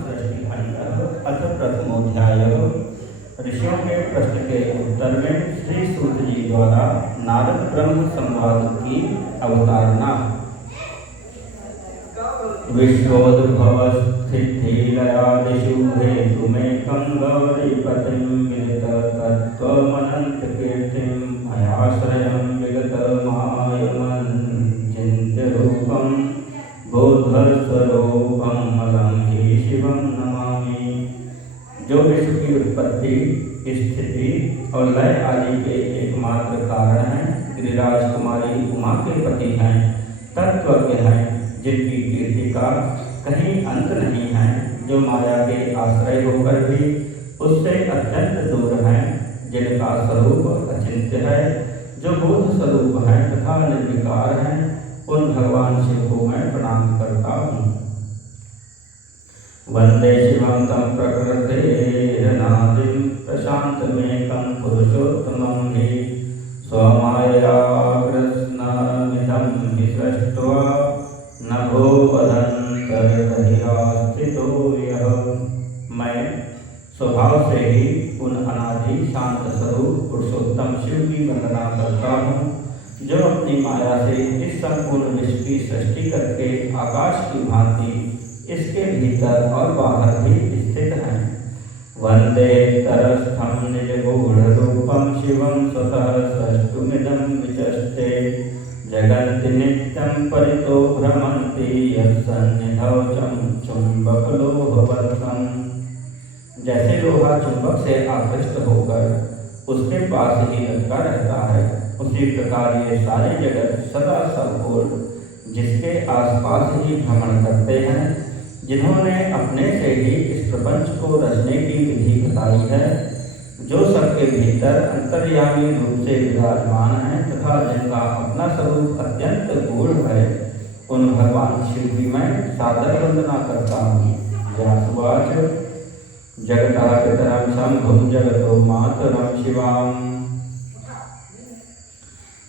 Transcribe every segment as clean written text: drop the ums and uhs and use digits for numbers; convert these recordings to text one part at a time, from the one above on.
सृष्टिखंडः अथ प्रथमोऽध्यायः। ऋषियों के प्रश्न के उत्तर में श्री सूत जी द्वारा नारद ब्रह्म संवाद की अवतारणा। विश्वोद्भवस्थितिलयादिषु हेतुमेकं गौरीपतिं विदिततत्त्वमनन्तकीर्तिं मयाश्रयं विगतमायमञ्चिन्त्यरूपं बोधस्वरूपं मदं हि शिवं नमामि। जो विश्व की उत्पत्ति, स्थिति और लय आदि के एकमात्र कारण हैं, गिरिराज कुमारी उमा के पति हैं, तत्वज्ञ हैं, जिनकी कीर्ति का कहीं अंत नहीं है, जो माया के आश्रय होकर भी उससे अत्यंत दूर हैं, जिनका स्वरूप अचिंत्य है, जो बोध स्वरूप हैं तथा निर्विकार हैं, उन भगवान शिव को मैं प्रणाम करता हूँ। वंदे शिवं तं प्रकृतेरनादिं प्रशान्तमेकं पुरुषोत्तमं हि स्वमायया कृष्णमिदं हि सृष्ट्वा नभो वदन्तर्बहिरास्थितो यः। मैं स्वभाव से ही उन अनादि शांत स्वरूप पुरुषोत्तम शिव की वंदना करता हूँ, जो अपनी माया से इस संपूर्ण विश्व की सृष्टि करके आकाश की भांति इसके भीतर और बाहर भी स्थित हैं। वंदे तरस्थं निजगूढ़रूपं शिवं स्वतः सृष्टुमिदं विचस्ते जगन्ति नित्यं परितो भ्रमन्ति यत्सन्निधौ चुम्बकलोहवर्तं। जैसे लोहा चुंबक से आकृष्ट होकर उसके पास ही लटका रहता है, उसी प्रकार ये सारे जगत सदा सब ओर जिसके आसपास ही भ्रमण करते हैं, जिन्होंने अपने से ही इस प्रपंच को रचने की विधि बताई है, जो सबके भीतर अंतर्यामी रूप से विराजमान है तथा जिनका अपना स्वरूप अत्यंत गूढ़ है, उन भगवान शिव की मैं सादर वंदना करता हूँ। व्यासवाच जगतः पितरं शंभुं जगतो मातरं शिवां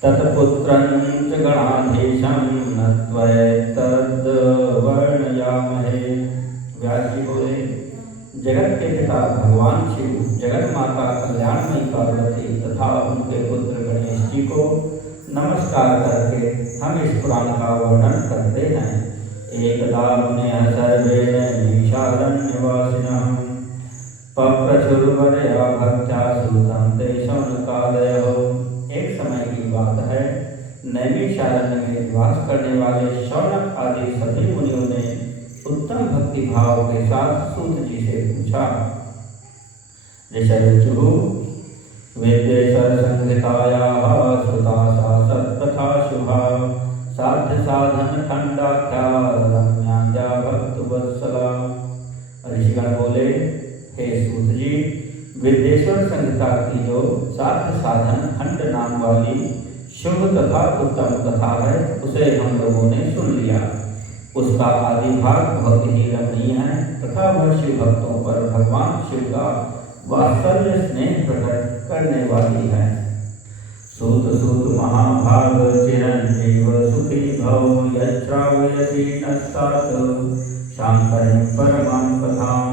तत्पुत्रं च गणाधीशं न त्वैतद्वर्णयामहे। व्यास जी बोले, जगत के पिता भगवान शिव जगत माता कल्याणमयी पार्वती तथा उनके पुत्र गणेश जी को नमस्कार करके हम इस पुराण का वर्णन करते हैं। एकदा मुनयः सर्वे नैमिषारण्यवासिनः पप्रचुर्वरया भक्त्या सूतं ते शौनकादयः। एक समय की बात है, नैमिषारण्य में निवास करने वाले शौनक आदि सभी मुनियों ने उत्तम भक्ति भाव के साथ सूत जी से पूछा। ऋषयचुः वेदेश्वर संहितायाः श्रुता सा सत्कथा शुभा साध्य साधन खंडाख्या रम्या भक्तवत्सला। ऋषिगण बोले, हे सूत जी, विद्येश्वर संहिता की जो साध्य साधन खंड नाम वाली शुभ तथा उत्तम कथा है, उसे हम लोगों ने सुन लिया। उसका आदि भाग बहुत ही रमणीय है तथा वह शिव भक्तों पर भगवान शिव का वात्सल्य स्नेह प्रकट करने वाली है। सूत सूत महाभाग चिरंजीव सुखी भव यश्रावयसि नस्तात शांकरीं परमां कथां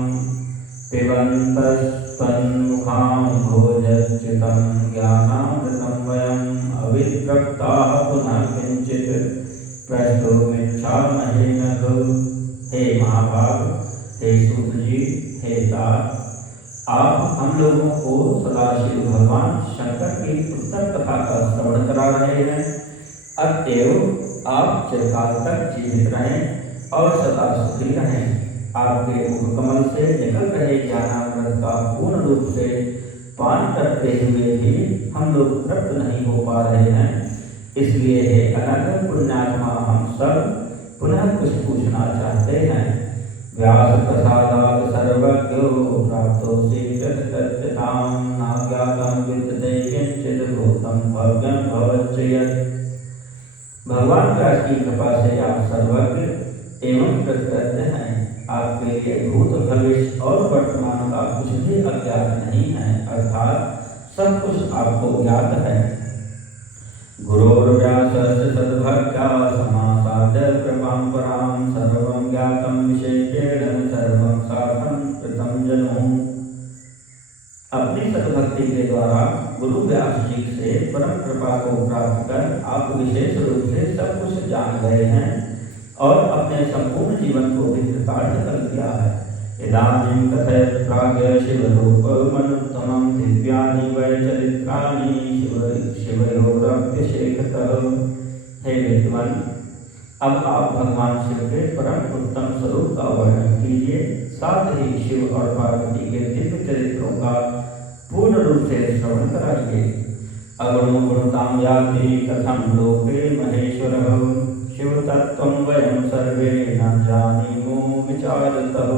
पिबन्तस्तन्मुखां भोजच्युतं ज्ञानामृतं वयम् अविद्रक्ताः पुनः किंचित् प्रस्तुमिच्छामहे नघ। हे महाभाग, हे सूत जी, हे तात, आप हम लोगों को सदाशिव भगवान शंकर की उत्तर कथा का श्रवण करा रहे हैं। अतएव आप चिरकाल तक जीवित रहें और सदा सुखी रहें। आपके मुख कमल से निकल रहे ज्ञानामृत का पूर्ण रूप से पान करते हुए भी हम लोग तृप्त नहीं हो पा रहे हैं। इसलिए हे अनंत पुण्यात्मा, हम सब पुनः कुछ पूछना चाहते हैं। व्यास प्रसादात् सर्वज्ञो प्राप्तोऽसि तत्तत्तां नाज्ञातं विद्यते किंचित् भूतं भव्यं भवच्च यत्। भगवान व्यास की कृपा से आप सर्वज्ञ एवं कृतज्ञ हैं। आपके लिए भूत भविष्य और वर्तमान का कुछ भी अज्ञात नहीं है, अर्थात सब कुछ आपको ज्ञात है। गुरोर्व्यासस्य सद्भक्त्या समासाद्य कृपां परां सर्वं ज्ञातं विशेषेण सर्वं से परम कृपा को प्राप्त कर आप विशेष रूप से सब कुछ जान गए हैं और अपने संपूर्ण जीवन को भी कृतार्थ कर दिया है। इदानीं कथय प्राज्ञ शिवरूपमनुत्तमं दिव्यानि वैचरित्राणि शिवयोरप्यशेखतः। हे विद्वान, अब आप भगवान शिव के परम उत्तम स्वरूप का वर्णन कीजिए, साथ ही शिव और पार्वती के दिव्य चरित्रों का पूर्ण रूप से श्रवण कराइए। अगुणो गुणतां याति कथं लोके महेश्वरः, शिव तत्त्वं वयं सर्वे न जानीमो विचारतः।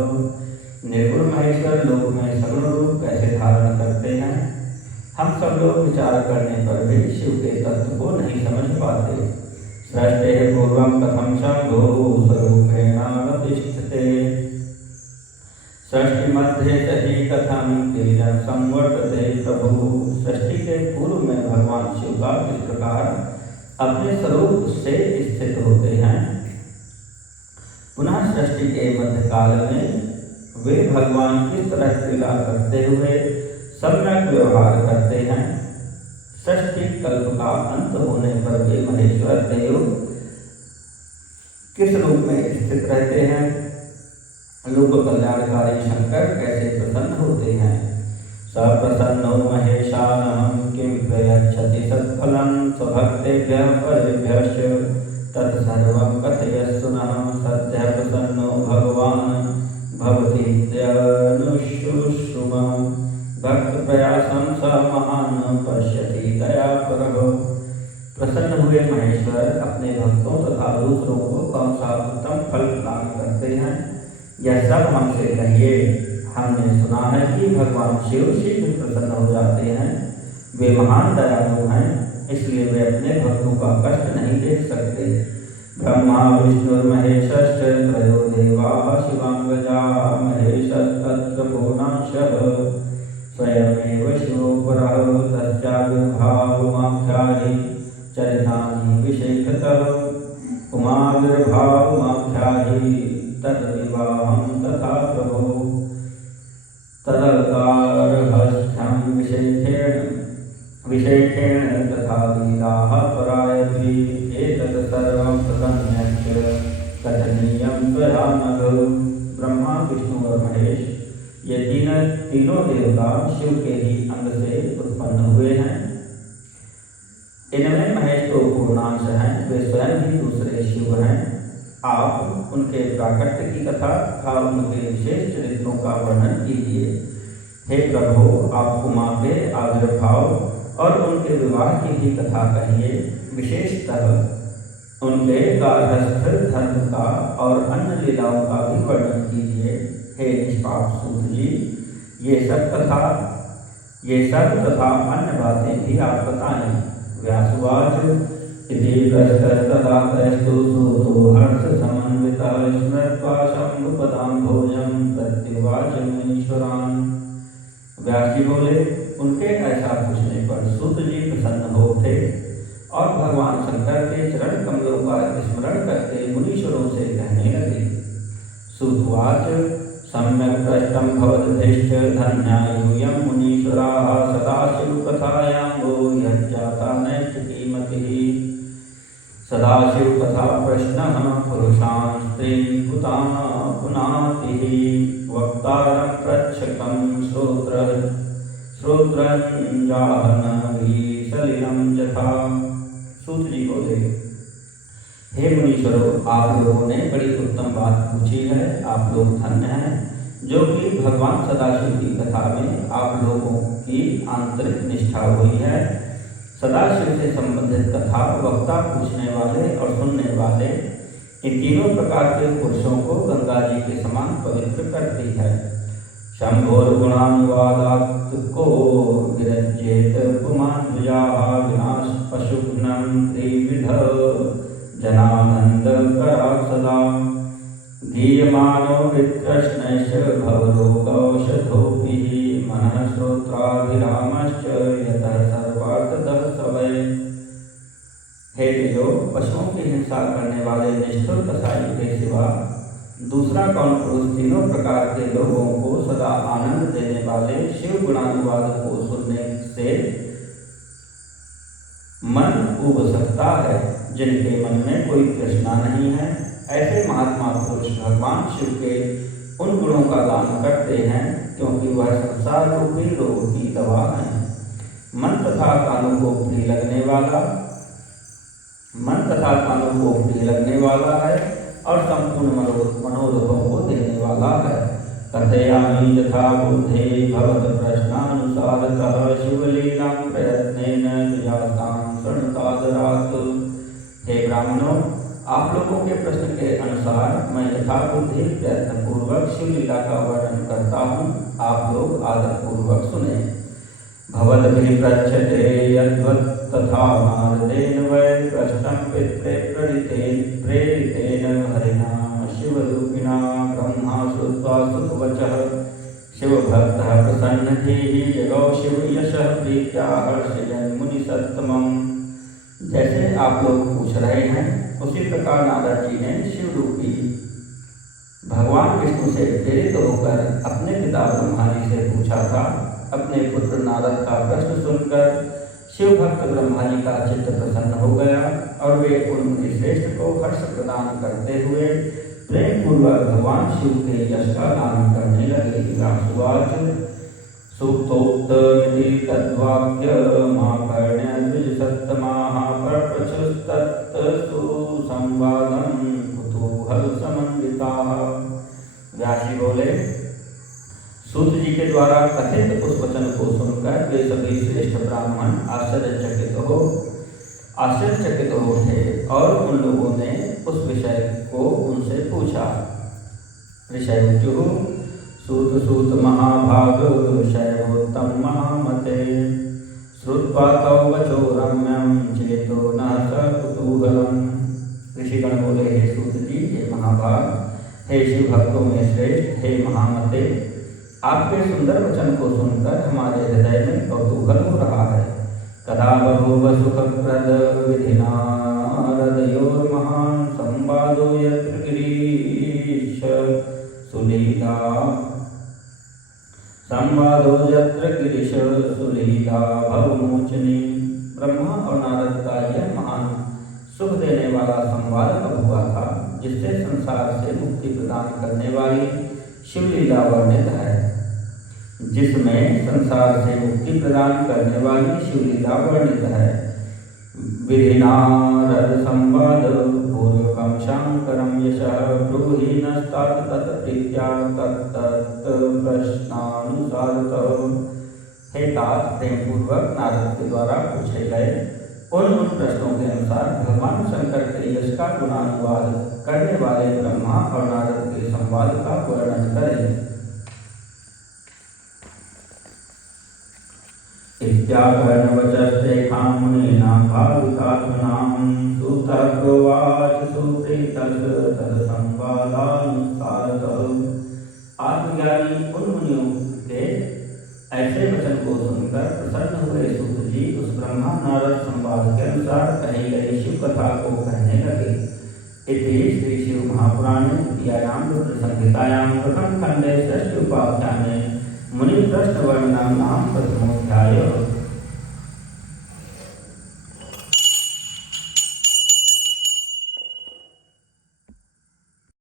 निर्गुण महेश्वर लोक में सगुण रूप कैसे धारण करते हैं, हम सब लोग विचार करने पर भी शिव के तत्व को नहीं समझ पाते। सृष्टेः पूर्वं कथं शम्भो स्वरूपेणावतिष्ठते, सृष्टि मध्ये सही कथं किरीटं संवर्तते प्रभु। सृष्टि के पूर्व में भगवान शिव का किस प्रकार अपने स्वरूप से स्थित होते हैं, पुनः सृष्टि के मध्यकाल में वे भगवान किस तरह क्रीड़ा करते हुए सम्यक व्यवहार करते हैं। सृष्टि कल्प का अंत होने पर वे महेश्वर देव किस रूप में स्थित रहते हैं, लोक कल्याणकारी शंकर कैसे प्रसन्न होते हैं। सप्रसन्नो महेशानहं किं प्रयच्छति सत्फलं स्वभक्तेभ्यः परेभ्यश्च तत्सर्वं कथयस्तु नः। सद्यः प्रसन्नो भगवान् भवतीत्यनुशुश्रुमं भक्तप्रयासं स महान् पश्यति दयापरः। प्रसन्न हुए महेश्वर अपने भक्तों तथा दूसरों को कौन सा उत्तम फल प्रदान करते हैं, यह सब हमसे कहिए। हमने सुना है कि भगवान शिव शीघ्र प्रसन्न हो जाते हैं, वे महान दयालु हैं, इसलिए वे अपने भक्तों का कष्ट नहीं देख सकते। ब्रह्मा विष्णुर्महेशश्च त्रयो देवाः शिवांगजाः, महेशस्तत्र पूर्णांशः स्वयमेव शिवो परः। तस्याविर्भावमाख्याहि चरितानि विशेषतः, उमाविर्भावमाख्याहि तद्विवाहं तथा प्रभो। तदवतारहस्थ्यं विशेषेण तथा लीलाः परायति, एतत् सर्वं प्रसन्नश्च कथनीयं त्वया नघ। ब्रह्मा विष्णु और महेश ये तीनों देवता शिव के ही अंग से उत्पन्न हुए हैं। इनमें महेश तो पूर्णांश हैं, वे स्वयं ही दूसरे शिव हैं। आप उनके प्राकट्य की कथा तथा उनके विशेष चरित्रों का वर्णन कीजिए। हे प्रभु, आप उमा के आविर्भाव और उनके विवाह की भी कथा कहिए, विशेषतः उनके गार्हस्थ धर्म का और अन्य लीलाओं का भी वर्णन कीजिए। हे निष्पाप सूत जी, ये सब तथा अन्य बातें भी आप बताएं। व्यासुवाच इति प्रस्तस्तदातस्तु सूतो हर्षसमन्वितः स्मृत्वा शम्भुपदां भोजं प्रत्युवाच मुनीश्वरान्। व्यास जी बोले, उनके ऐसा पूछने पर सूत जी प्रसन्न हो उठे और भगवान शंकर के चरण कमलों का स्मरण करते मुनीश्वरों से कहने लगे। सूतवाच सम्यक् पृष्टं भवद्भिश्च धन्या यूयं मुनीश्वराः, सदाशिवकथायां वो यज्जाता नैष्ठिकी मतिः। सदाशिवकथा प्रश्नः पुरुषान् स्त्रीन् पुनातिः, वक्तारं प्रच्छकं श्रोत्रञ्जाहनवीसलिलं यथा। सूत जी बोले, हे मुनीश्वरों, आप लोगों ने बड़ी उत्तम बात पूछी है। आप लोग धन्य हैं जो कि भगवान सदाशिव की कथा में आप लोगों की आंतरिक निष्ठा हुई है। सदाशिव से संबंधित कथा वक्ता, पूछने वाले और सुनने वाले, इन तीनों प्रकार के पुरुषों को गंगा जी के समान पवित्र करती है। शंभोर्गुणानुवादात् को विरज्येत पुमान् द्विजाः, विनाश पशुघ्नं त्रिविध जनानन्दकरा सदा। दीयमानो विकृष्णश्च भवरोगौषधोभिः, मनः श्रोत्राभिरामश्च यतः सर्वार्थतः सवै। हे जो पशुओं की हिंसा करने वाले निष्ठुर कसाई के सिवा दूसरा कौन पुरुष तीनों प्रकार के लोगों को सदा आनंद देने वाले शिव गुणानुवाद को सुनने से मन उब सकता है, जिनके मन में कोई तृष्णा नहीं है, ऐसे महात्मा पुरुष भगवान शिव के उन गुणों का गान करते हैं, क्योंकि वह संसार रूपी रोग की दवा है। मन तथा कानों को प्रिय लगने वाला है और संपूर्ण मनोरथों को देने वाला है। कथयामि यथा बुद्धे भवत प्रश्नानुसारतः शिवलीलां प्रयत्नेन तुजासां शृणुतादरात्। हे ब्राह्मणों, आप लोगों के प्रश्न के अनुसार मैं यथा बुद्धि प्रयत्न पूर्वक शिवलीला का वर्णन करता हूँ, आप लोग आदर पूर्वक सुने। भवद्भिः पृच्छते यद्वत् तथा नारदेन वै पृष्टं पित्रे प्रेरितेन हरिणा शिवरूपिणा ब्रह्मा श्रुत्वा स्तुतवचः शिवभक्तः प्रसन्नधीः जगौ शिवयशः प्रीत्या हर्षयन् मुनिसत्तमम्। जैसे आप लोग पूछ रहे हैं, उसी प्रकार नारद जी ने शिवरूपी भगवान विष्णु से प्रेरित होकर अपने पिता ब्रह्मा जी से पूछा था। अपने पुत्र नारद का प्रश्न सुनकर शिव भक्त ब्रह्मा जी का चित्त प्रसन्न हो गया और वे उन मुनि श्रेष्ठ को हर्ष प्रदान करते हुए प्रेम पूर्वक भगवान शिव के यश का गान करने लगे। व्यासुवाच सूक्तोक्तमिति तद्वाक्य महाकर्ण्य द्विजसत्तमाः प्रपृच्छस्तत्सु संवादं कुतूहल समन्विताः। व्यास जी बोले, सूत जी के द्वारा कथित उस वचन को सुनकर वे सभी श्रेष्ठ ब्राह्मण आश्चर्यचकित हो उठे और उन लोगों ने उस विषय को उनसे पूछा। ऋषयुः सूत महाभाग शैवोत्तम महामते श्रुत्वा तौ वचो रम्यं चेतो न स कुतूहलम्। ऋषिगण बोले, हे सूत जी, हे महाभाग, हे शिव भक्तों में श्रेष्ठ, हे महामते, आपके सुंदर वचन को सुनकर हमारे हृदय में कौतूहल हो रहा है। कदा बभूव सुखप्रद विधिना हृदयोर्महान् संवादो यत्र गिरीश सुलीला भवमोचनी। ब्रह्मा और नारद का यह महान सुख देने वाला संवाद कब हुआ था, जिससे संसार से मुक्ति प्रदान करने वाली शिवलीला वर्णित है। जिसमें संसार से मुक्ति प्रदान करने वाली शिवलीला वर्णित है। विधिनारद संवाद पूर्वकं शांकरं यशः ब्रूहि नस्तात तत्प्रीत्या तत्तत् प्रश्नानुसारतः। हे तात, प्रेम पूर्वक नारद के द्वारा पूछे गए उन प्रश्नों के अनुसार भगवान शंकर के यश का गुणानुवाद करने वाले ब्रह्मा और नारद के संवाद का वर्णन करें। इत्याकर्णवचस्तेषां मुनीनां भावितात्मनां सूतः प्रोवाच सुप्रीतस्य तत्संवादानुसारतः। आत्मज्ञानी उन मुनियों के ऐसे वचन को सुनकर प्रसन्न हुए सूत जी उस ब्रह्मा नारद संवाद के अनुसार कही गई शिव कथा को कहने लगे। इति श्री शिव महापुराणे द्वितीयायां रुद्र संहितायां प्रथम खंडे षष्ठ उपाख्याने मुनि प्रश्न वर्णनाम नाम प्रथमोध्याय।